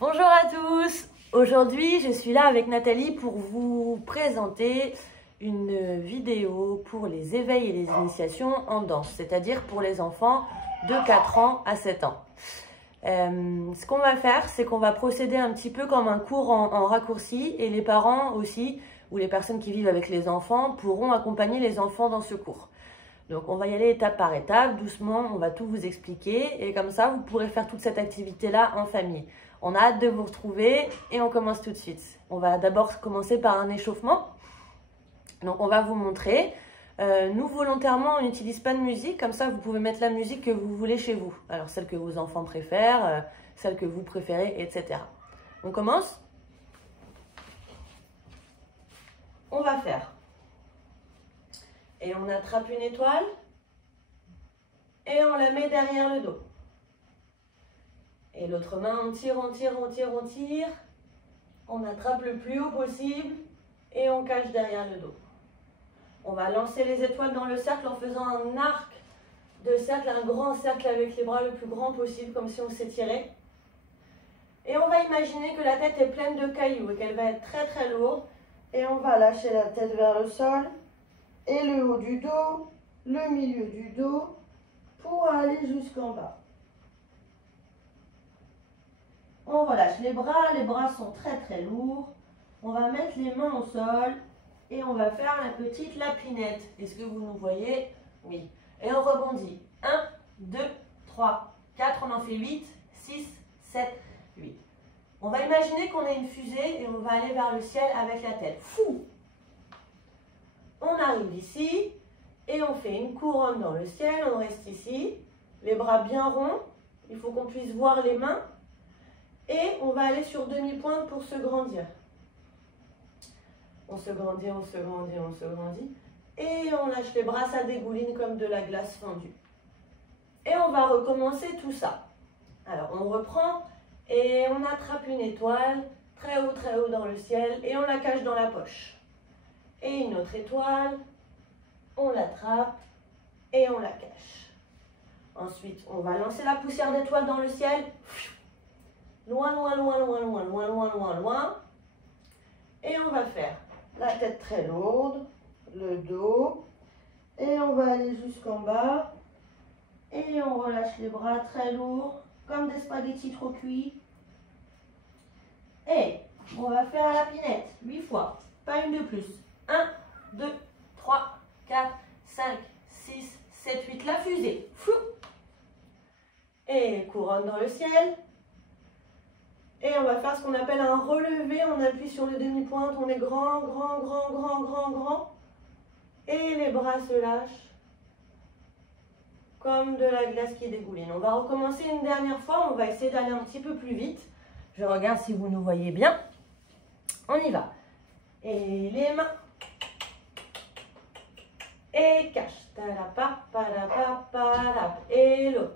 Bonjour à tous. Aujourd'hui, je suis là avec Nathalie pour vous présenter une vidéo pour les éveils et les initiations en danse, c'est-à-dire pour les enfants de 4 ans à 7 ans. Ce qu'on va faire, c'est qu'on va procéder un petit peu comme un cours en raccourci et les parents aussi, ou les personnes qui vivent avec les enfants, pourront accompagner les enfants dans ce cours. Donc on va y aller étape par étape, doucement, on va tout vous expliquer et comme ça vous pourrez faire toute cette activité-là en famille. On a hâte de vous retrouver et on commence tout de suite. On va d'abord commencer par un échauffement. Donc on va vous montrer. Nous volontairement on n'utilise pas de musique, comme ça vous pouvez mettre la musique que vous voulez chez vous. Alors celle que vos enfants préfèrent, celle que vous préférez, etc. On commence. On va faire. Et on attrape une étoile et on la met derrière le dos. Et l'autre main, on tire, on tire, on tire, on tire. On attrape le plus haut possible et on cache derrière le dos. On va lancer les étoiles dans le cercle en faisant un arc de cercle, un grand cercle avec les bras le plus grand possible, comme si on s'étirait. Et on va imaginer que la tête est pleine de cailloux et qu'elle va être très très lourde. Et on va lâcher la tête vers le sol. Et le haut du dos, le milieu du dos, pour aller jusqu'en bas. On relâche les bras sont très très lourds. On va mettre les mains au sol et on va faire la petite lapinette. Est-ce que vous nous voyez? Oui. Et on rebondit. 1, 2, 3, 4, on en fait 8, 6, 7, 8. On va imaginer qu'on est une fusée et on va aller vers le ciel avec la tête. Fou! On arrive ici et on fait une couronne dans le ciel, on reste ici, les bras bien ronds, il faut qu'on puisse voir les mains et on va aller sur demi-pointe pour se grandir. On se grandit, on se grandit, on se grandit et on lâche les bras, ça dégouline comme de la glace fondue. Et on va recommencer tout ça. Alors on reprend et on attrape une étoile très haut dans le ciel et on la cache dans la poche. Et une autre étoile, on l'attrape et on la cache. Ensuite, on va lancer la poussière d'étoile dans le ciel. Loin, loin, loin, loin, loin, loin, loin, loin, loin. Et on va faire la tête très lourde, le dos. Et on va aller jusqu'en bas. Et on relâche les bras très lourds, comme des spaghettis trop cuits. Et on va faire la pinette 8 fois, pas une de plus. 1, 2, 3, 4, 5, 6, 7, 8. La fusée. Flou. Et couronne dans le ciel. Et on va faire ce qu'on appelle un relevé. On appuie sur le demi-pointe. On est grand, grand, grand, grand, grand, grand. Et les bras se lâchent. Comme de la glace qui dégouline. On va recommencer une dernière fois. On va essayer d'aller un petit peu plus vite. Je regarde si vous nous voyez bien. On y va. Et les mains. Et cache, et l'autre,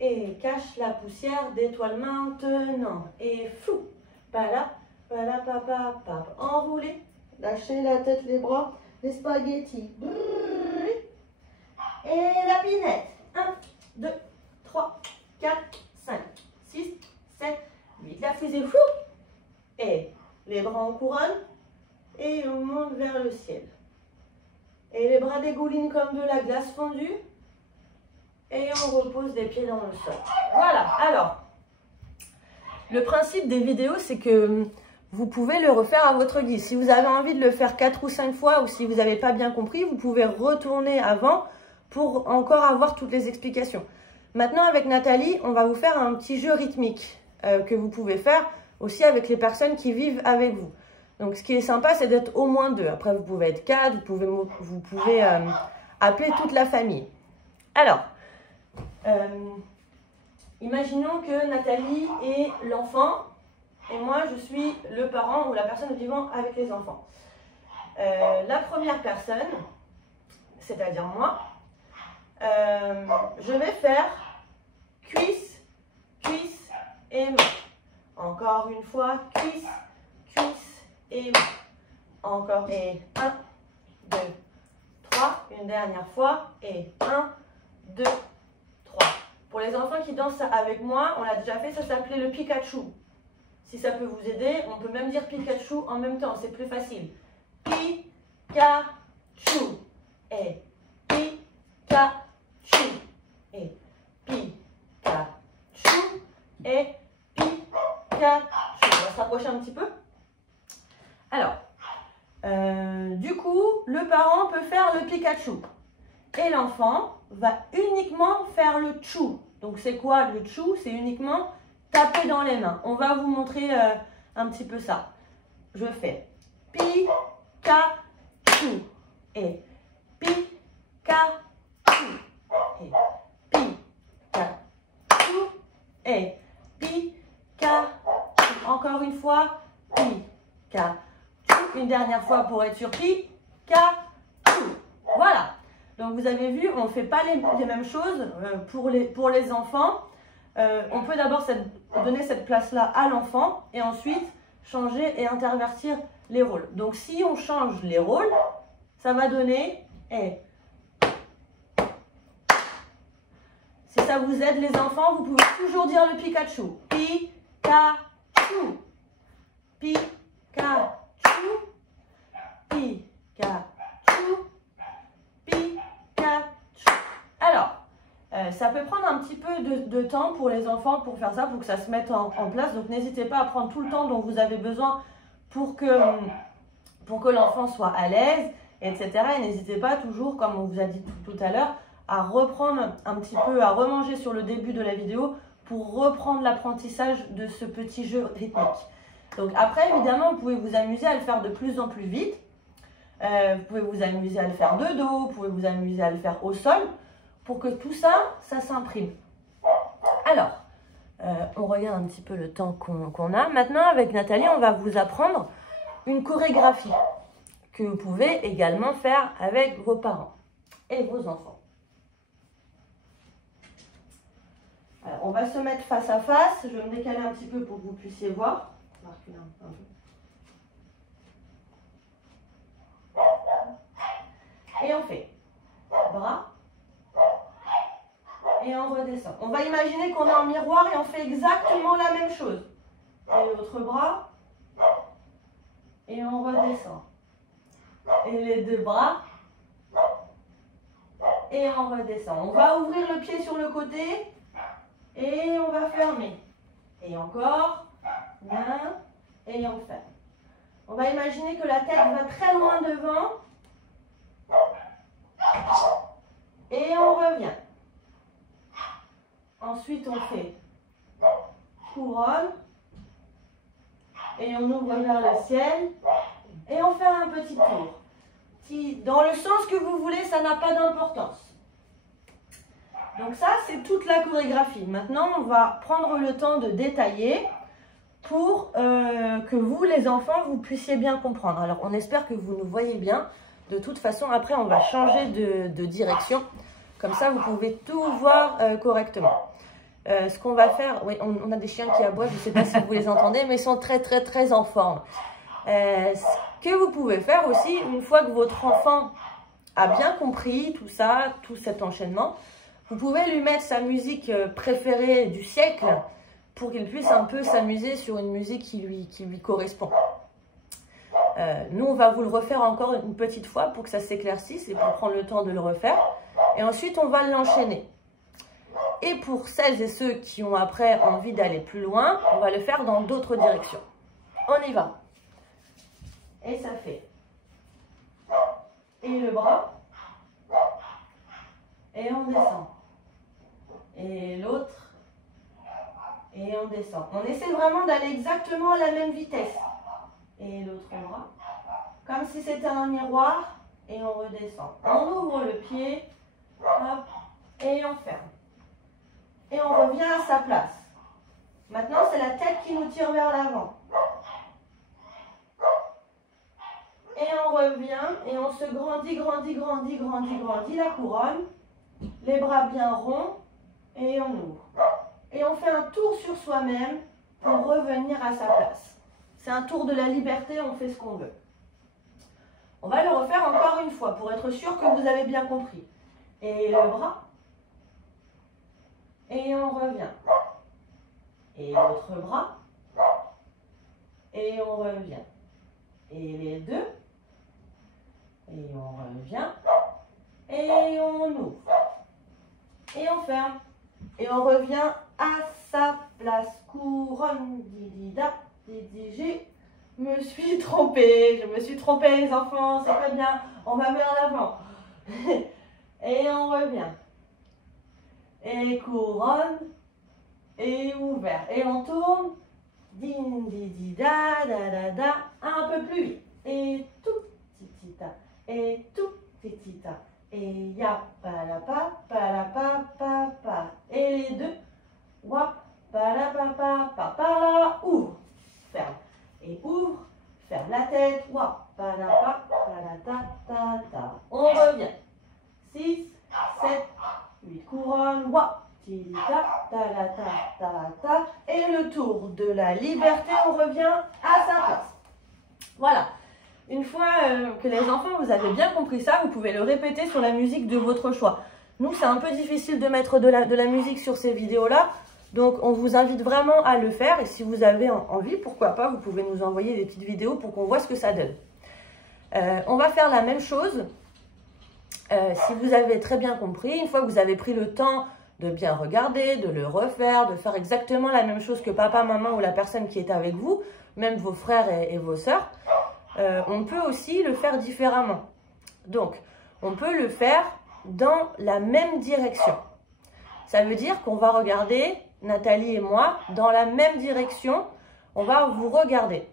et cache la poussière d'étoile maintenant, et flou, enroulez, lâchez la tête, les bras, les spaghettis, et la pinette, 1, 2, 3, 4, 5, 6, 7, 8, la fusée, flou, et les bras en couronne, et on monte vers le ciel. Et les bras dégoulinent comme de la glace fondue. Et on repose les pieds dans le sol. Voilà, alors, le principe des vidéos, c'est que vous pouvez le refaire à votre guise. Si vous avez envie de le faire 4 ou 5 fois, ou si vous n'avez pas bien compris, vous pouvez retourner avant pour encore avoir toutes les explications. Maintenant, avec Nathalie, on va vous faire un petit jeu rythmique que vous pouvez faire aussi avec les personnes qui vivent avec vous. Donc, ce qui est sympa, c'est d'être au moins 2. Après, vous pouvez être 4, vous pouvez appeler toute la famille. Alors, imaginons que Nathalie est l'enfant et moi, je suis le parent ou la personne vivant avec les enfants. La première personne, c'est-à-dire moi, je vais faire cuisse, cuisse et main. Encore une fois, cuisse, cuisse et encore et 1, 2, 3, une dernière fois et 1, 2, 3, Pour les enfants qui dansent avec moi, on l'a déjà fait, ça s'appelait le Pikachu. Si ça peut vous aider, on peut même dire Pikachu en même temps, c'est plus facile. Pikachu et Pikachu et Pikachu et Pikachu. On va se rapprocher un petit peu. Alors, du coup, le parent peut faire le Pikachu et l'enfant va uniquement faire le chou. Donc c'est quoi le chou? C'est uniquement taper dans les mains. On va vous montrer un petit peu ça. Je fais Pikachu et Pikachu et Pikachu et Pikachu. Encore une fois, Pikachu. Une dernière fois pour être sûr, Pikachu. Voilà. Donc vous avez vu, on ne fait pas les mêmes choses pour les enfants. On peut d'abord donner cette place-là à l'enfant et ensuite changer et intervertir les rôles. Donc si on change les rôles, ça va donner Si ça vous aide les enfants, vous pouvez toujours dire le Pikachu. Pikachu. Pikachu. Pikachu. Alors, ça peut prendre un petit peu de temps pour les enfants pour faire ça, pour que ça se mette en place. Donc, n'hésitez pas à prendre tout le temps dont vous avez besoin pour que l'enfant soit à l'aise, etc. Et n'hésitez pas toujours, comme on vous a dit tout à l'heure, à reprendre un petit peu, à remanger sur le début de la vidéo pour reprendre l'apprentissage de ce petit jeu rythmique. Donc, après, évidemment, vous pouvez vous amuser à le faire de plus en plus vite. Vous pouvez vous amuser à le faire de dos, vous pouvez vous amuser à le faire au sol, pour que tout ça, ça s'imprime. Alors, on regarde un petit peu le temps qu'on a. Maintenant, avec Nathalie, on va vous apprendre une chorégraphie que vous pouvez également faire avec vos parents et vos enfants. Alors, on va se mettre face à face. Je vais me décaler un petit peu pour que vous puissiez voir. On va reculer un peu. Et on fait bras et on redescend. On va imaginer qu'on est en miroir et on fait exactement la même chose. Et l'autre bras et on redescend. Et les deux bras et on redescend. On va ouvrir le pied sur le côté et on va fermer. Et encore, bien, et on ferme. On va imaginer que la tête va très loin devant. Et on revient. Ensuite, on fait couronne. Et on ouvre vers le ciel. Et on fait un petit tour. Dans le sens que vous voulez, ça n'a pas d'importance. Donc ça, c'est toute la chorégraphie. Maintenant, on va prendre le temps de détailler pour que vous, les enfants, vous puissiez bien comprendre. Alors, on espère que vous nous voyez bien. De toute façon, après, on va changer de direction. Comme ça, vous pouvez tout voir correctement. Ce qu'on va faire... Oui, on a des chiens qui aboient. Je ne sais pas si vous les entendez, mais ils sont très, très, très en forme. Ce que vous pouvez faire aussi, une fois que votre enfant a bien compris tout ça, tout cet enchaînement, vous pouvez lui mettre sa musique préférée du siècle pour qu'il puisse un peu s'amuser sur une musique qui lui correspond. Nous, on va vous le refaire encore une petite fois pour que ça s'éclaircisse et pour prendre le temps de le refaire. Et ensuite, on va l'enchaîner. Et pour celles et ceux qui ont après envie d'aller plus loin, on va le faire dans d'autres directions. On y va. Et ça fait. Et le bras. Et on descend. Et l'autre. Et on descend. On essaie vraiment d'aller exactement à la même vitesse. Et l'autre bras. Comme si c'était un miroir. Et on redescend. On ouvre le pied. Hop. Et on ferme. Et on revient à sa place. Maintenant, c'est la tête qui nous tire vers l'avant. Et on revient et on se grandit la couronne. Les bras bien ronds et on ouvre. Et on fait un tour sur soi-même pour revenir à sa place. C'est un tour de la liberté, on fait ce qu'on veut. On va le refaire encore une fois pour être sûr que vous avez bien compris. Et le bras. Et on revient. Et l'autre bras. Et on revient. Et les deux. Et on revient. Et on ouvre. Et on ferme. Et on revient à sa place. Couronne, didida, didi, je me suis trompée. Je me suis trompée les enfants, c'est pas bien. On va vers l'avant. Et on revient. Et couronne. Et ouvert. Et on tourne. Din, didi, da, da, da, da. Un peu plus vite. Et tout, titita. Et tout, titita. Et ya, palapa, pa. Et les deux, wap, palapa, pa, ouvre, ferme. Et ouvre, ferme la tête, wap, palapa, ta. On revient. 6, 7, 8 couronnes, wap, tita, ta. Et le tour de la liberté, on revient à sa place. Voilà. Une fois que les enfants, vous avez bien compris ça, vous pouvez le répéter sur la musique de votre choix. Nous, c'est un peu difficile de mettre de la musique sur ces vidéos-là. Donc, on vous invite vraiment à le faire. Et si vous avez envie, pourquoi pas, vous pouvez nous envoyer des petites vidéos pour qu'on voit ce que ça donne. On va faire la même chose. Si vous avez très bien compris, une fois que vous avez pris le temps de bien regarder, de le refaire, de faire exactement la même chose que papa, maman ou la personne qui est avec vous, même vos frères et vos sœurs, on peut aussi le faire différemment. Donc, on peut le faire dans la même direction. Ça veut dire qu'on va regarder, Nathalie et moi, dans la même direction. On va vous regarder.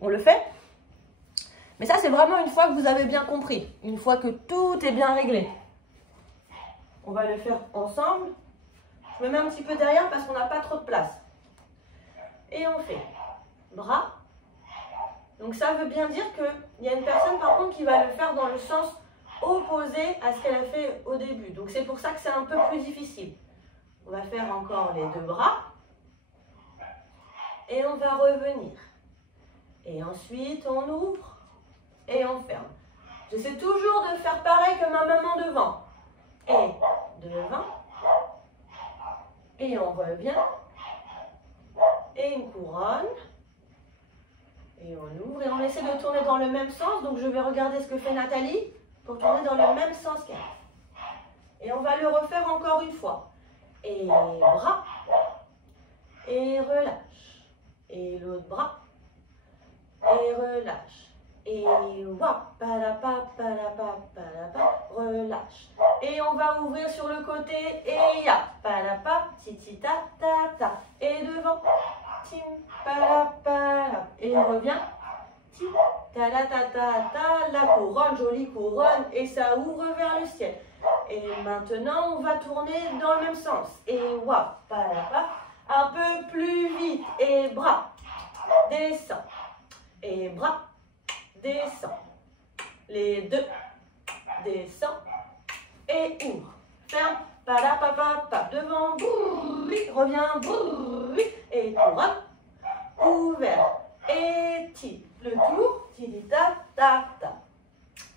On le fait? Mais ça, c'est vraiment une fois que vous avez bien compris. Une fois que tout est bien réglé. On va le faire ensemble. Je me mets un petit peu derrière parce qu'on n'a pas trop de place. Et on fait bras. Donc ça veut bien dire qu'il y a une personne par contre qui va le faire dans le sens opposé à ce qu'elle a fait au début. Donc c'est pour ça que c'est un peu plus difficile. On va faire encore les deux bras. Et on va revenir. Et ensuite on ouvre et on ferme. J'essaie toujours de faire pareil que ma maman devant. Et devant. Et on revient. Et une couronne. Et on ouvre et on essaie de tourner dans le même sens. Donc je vais regarder ce que fait Nathalie pour tourner dans le même sens qu'elle. Et on va le refaire encore une fois. Et bras. Et relâche. Et l'autre bras. Et relâche. Et wap, palapa, relâche. Et on va ouvrir sur le côté. Et ya, palapa, titita, ta. Et devant. Tim, palapa. Et on revient. Tim, ta, la couronne, jolie couronne. Et ça ouvre vers le ciel. Et maintenant, on va tourner dans le même sens. Et wap, palapa. Un peu plus vite. Et bras. Descend. Et bras. Descend. Les deux. Descend. Et ouvre. Ferme. Palapapapa. Devant. Bourri. Reviens. Bourri. Et couronne. Ouvert. Et type. Le tour. Tidita. Ta.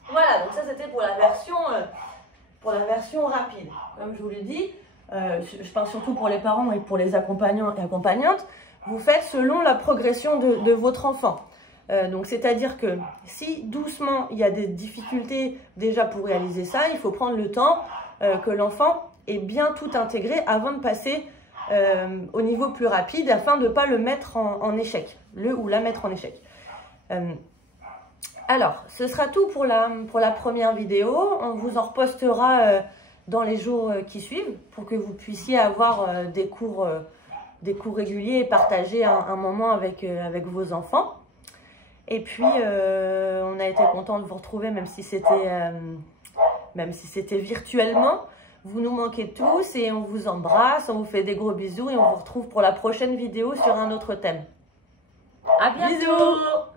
Voilà. Donc ça c'était pour la version rapide. Comme je vous l'ai dit, je parle surtout pour les parents et pour les accompagnants et accompagnantes. Vous faites selon la progression de votre enfant. Donc c'est-à-dire que si doucement il y a des difficultés déjà pour réaliser ça, il faut prendre le temps que l'enfant ait bien tout intégré avant de passer au niveau plus rapide afin de ne pas le mettre en échec, le ou la mettre en échec. Alors, ce sera tout pour la première vidéo. On vous en repostera dans les jours qui suivent pour que vous puissiez avoir des cours réguliers et partager un moment avec vos enfants. Et puis, on a été content de vous retrouver, même si c'était virtuellement. Vous nous manquez tous et on vous embrasse, on vous fait des gros bisous et on vous retrouve pour la prochaine vidéo sur un autre thème. À bientôt! Bisous.